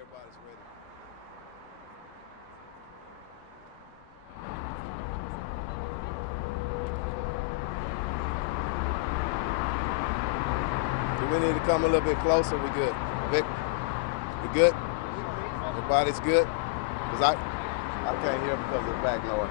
everybody's ready. Do we need to come a little bit closer? We good. Vic, we good? Everybody's good? Because I can't hear because of the back noise.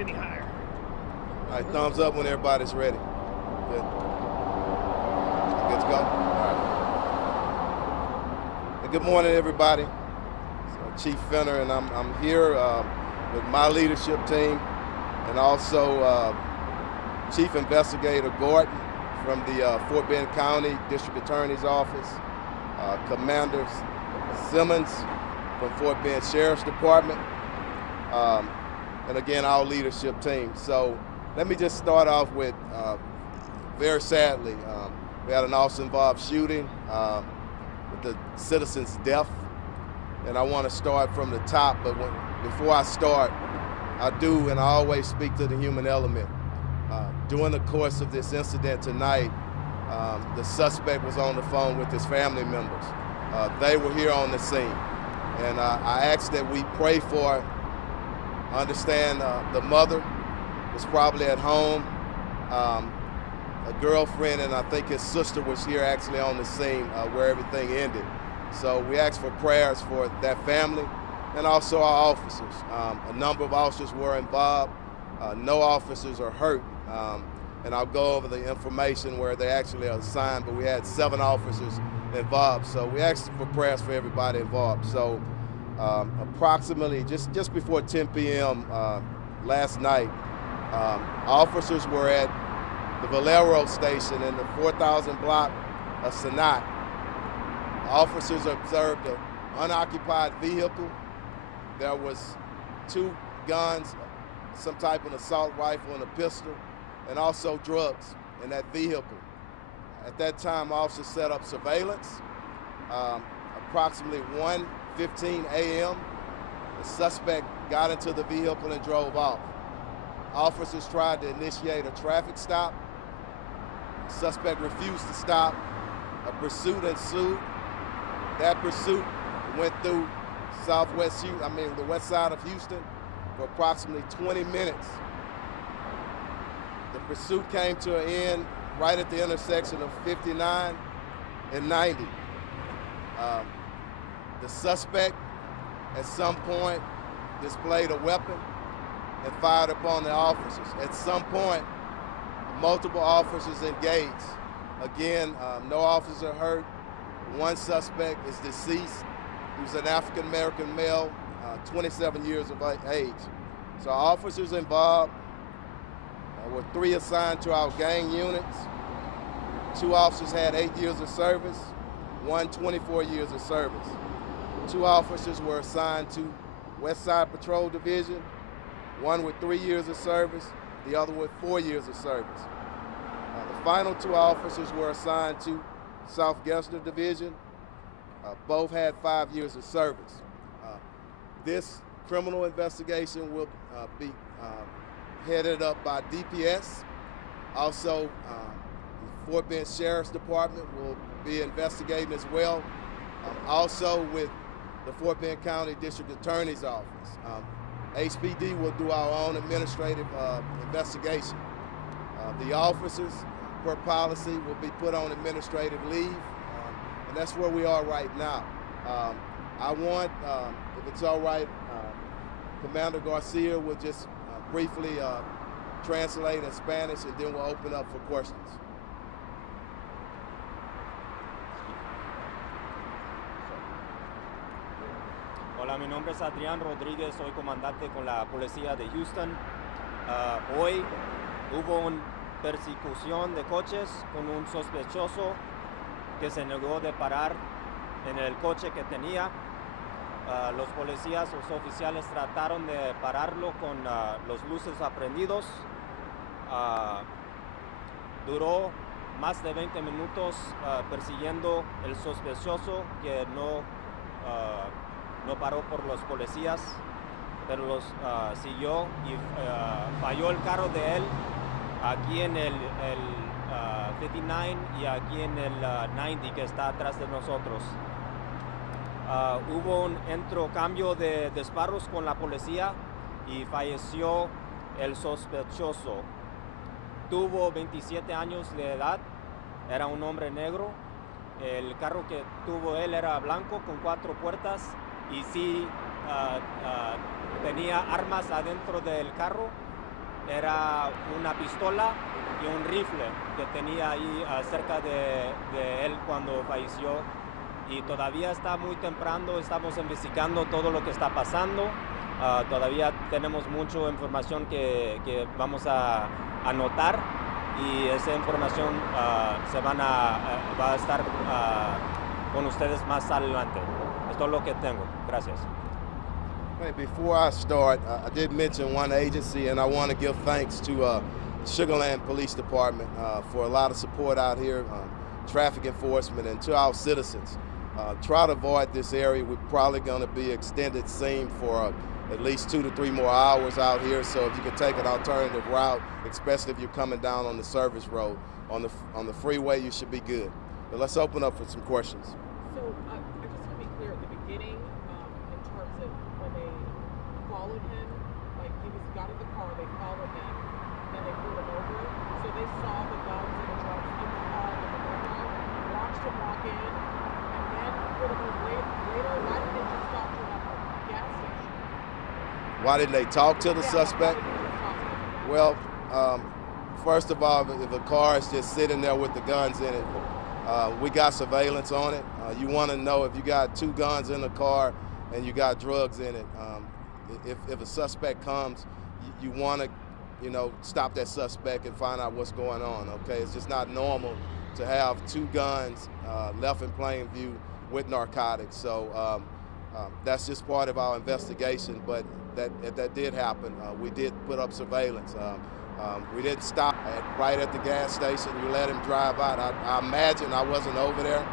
Any higher. All right, thumbs up when everybody's ready. Good. Good to go? All right. And good morning, everybody. So Chief Fenner, and I'm here with my leadership team, and also Chief Investigator Gordon from the Fort Bend County District Attorney's Office, Commander Simmons from Fort Bend Sheriff's Department, and again, our leadership team. So let me just start off with, very sadly, we had an officer-involved shooting with the citizen's death. And I want to start from the top, but before I start, I do, and I always speak to the human element. During the course of this incident tonight, the suspect was on the phone with his family members. They were here on the scene. And I asked that we pray for. I understand the mother was probably at home, a girlfriend, and I think his sister was here actually on the scene where everything ended. So we asked for prayers for that family and also our officers. A number of officers were involved. No officers are hurt. And I'll go over the information where they actually are assigned, but we had 7 officers involved. So we asked for prayers for everybody involved. So approximately just before 10 p.m. Last night, officers were at the Valero station in the 4000 block of Sanat. Officers observed an unoccupied vehicle. There was 2 guns, some type of assault rifle and a pistol, and also drugs in that vehicle. At that time, officers set up surveillance. Approximately 1:15 a.m., the suspect got into the vehicle and drove off. Officers tried to initiate a traffic stop. The suspect refused to stop. A pursuit ensued. That pursuit went through the west side of Houston for approximately 20 minutes. The pursuit came to an end right at the intersection of 59 and 90. The suspect at some point displayed a weapon and fired upon the officers. At some point, multiple officers engaged. Again, no officer hurt. One suspect is deceased. He was an African-American male, 27 years of age. So officers involved were 3 assigned to our gang units. 2 officers had 8 years of service, 1 24 years of service. 2 officers were assigned to West Side Patrol Division, 1 with 3 years of service, the other with 4 years of service. The final 2 officers were assigned to South Gessner Division. Both had 5 years of service. This criminal investigation will be headed up by DPS. Also, the Fort Bend Sheriff's Department will be investigating as well. Also with the Fort Bend County District Attorney's Office. HPD will do our own administrative investigation. The officers, per policy, will be put on administrative leave, and that's where we are right now. I want, if it's all right, Commander Garcia will just briefly translate in Spanish, and then we'll open up for questions. Hola, mi nombre es Adrián Rodríguez, soy comandante con la policía de Houston. Hoy hubo una persecución de coches con un sospechoso que se negó de parar en el coche que tenía. Los policías, los oficiales trataron de pararlo con los luces aprendidos. Duró más de 20 minutos persiguiendo el sospechoso que no paró por los policías, pero los siguió y falló el carro de él aquí en el 59 y aquí en el 90 que está atrás de nosotros. Hubo un intercambio de disparos con la policía y falleció el sospechoso. Tuvo 27 años de edad, era un hombre negro. El carro que tuvo él era blanco con 4 puertas y sí tenía armas adentro del carro. Era una pistola y un rifle que tenía ahí cerca de él cuando falleció. Y todavía está muy temprano, estamos investigando todo lo que está pasando. Todavía tenemos mucha información que vamos a anotar y esa información va a estar con ustedes más adelante. Es todo lo que tengo. Gracias. Hey, before I start, I did mention one agency, and I want to give thanks to Sugar Land Police Department for a lot of support out here, traffic enforcement, and to our citizens. Try to avoid this area. We're probably going to be extended scene for at least 2 to 3 more hours out here. So if you can take an alternative route, especially if you're coming down on the service road, on the freeway, you should be good. But let's open up for some questions. So I just want to be clear at the beginning, in terms of when they followed him, like he got in the car, they followed him, then they pulled him over. So they saw the guns and the drugs in the car with the window, watched him walk in, and then pulled him over later. Why didn't they just stop him at the gas station? Why did they talk to the suspect? Well, first of all, if a car is just sitting there with the guns in it, we got surveillance on it. You want to know if you got 2 guns in the car and you got drugs in it. If a suspect comes, you want to, stop that suspect and find out what's going on. Okay, it's just not normal to have 2 guns left in plain view with narcotics. So that's just part of our investigation. But if that did happen, we did put up surveillance. We didn't stop right at the gas station. You let him drive out. I imagine I wasn't over there.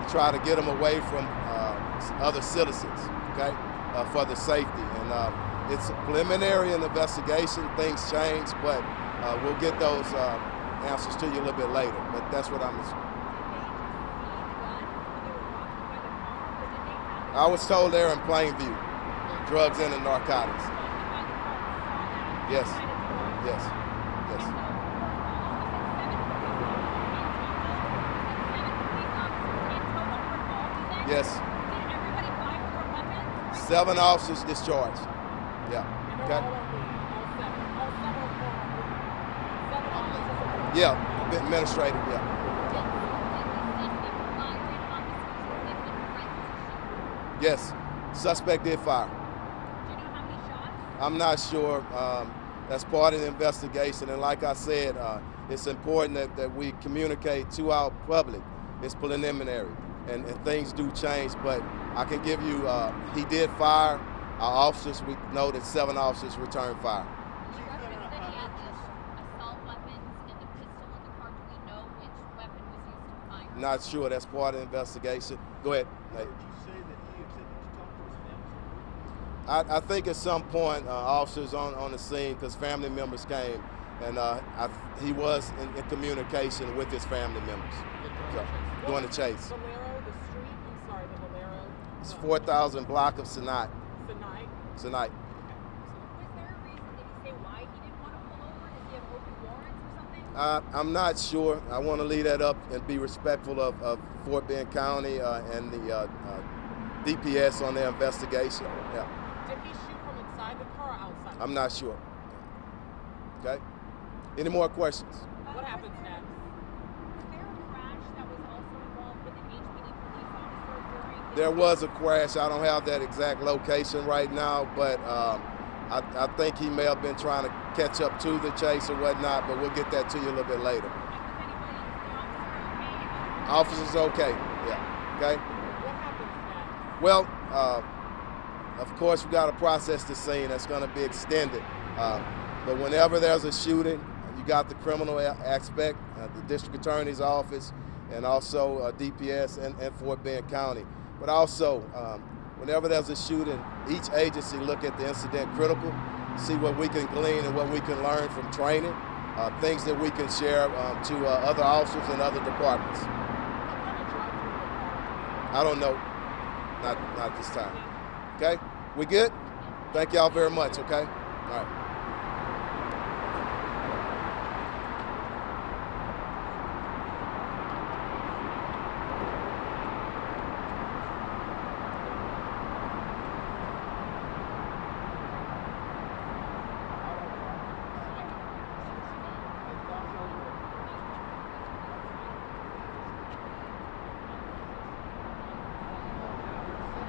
You try to get him away from other citizens, okay, for the safety. And it's a preliminary investigation. Things change, but we'll get those answers to you a little bit later. But that's what I'm. I was told they're in plain view. Drugs and narcotics. Yes. Yes. Yes. Yes. 7 officers discharged. Yeah. Okay. Yeah. Administrative. Yeah. Yes. Suspect did fire. I'm not sure. That's part of the investigation, and like I said, it's important that we communicate to our public. It's preliminary, and things do change, but I can give you, he did fire. Our officers, we know that 7 officers returned fire. You referenced that he had the assault weapons and the pistol in the car. Do we know which weapon was used to fire? Not sure. That's part of the investigation. Go ahead, Nate. I think at some point officers on the scene, because family members came, and he was in communication with his family members. So, during the chase. Valero, the street, I'm sorry, the Valero. It's 4,000 block of Sinai. Was Sinai. there a reason, did he say why he didn't want to pull over? Does he have open warrants or something? I'm not sure. I want to leave that up and be respectful of Fort Bend County and the DPS on their investigation. Yeah. Did he shoot from inside the car or outside? I'm not sure. Okay. Any more questions? What happens next? Was there a crash that was also involved with an HPD police officer during the There was a crash. I don't have that exact location right now, but I think he may have been trying to catch up to the chase or whatnot, but we'll get that to you a little bit later. Officer's okay. Yeah. Okay. What happens next? Well, of course, we got to process the scene. That's going to be extended. But whenever there's a shooting, you got the criminal aspect, the district attorney's office, and also DPS and Fort Bend County. But also, whenever there's a shooting, each agency look at the incident critical, see what we can glean and what we can learn from training, things that we can share to other officers and other departments. I don't know, not this time. Okay, we good? Thank y'all very much, okay? All right.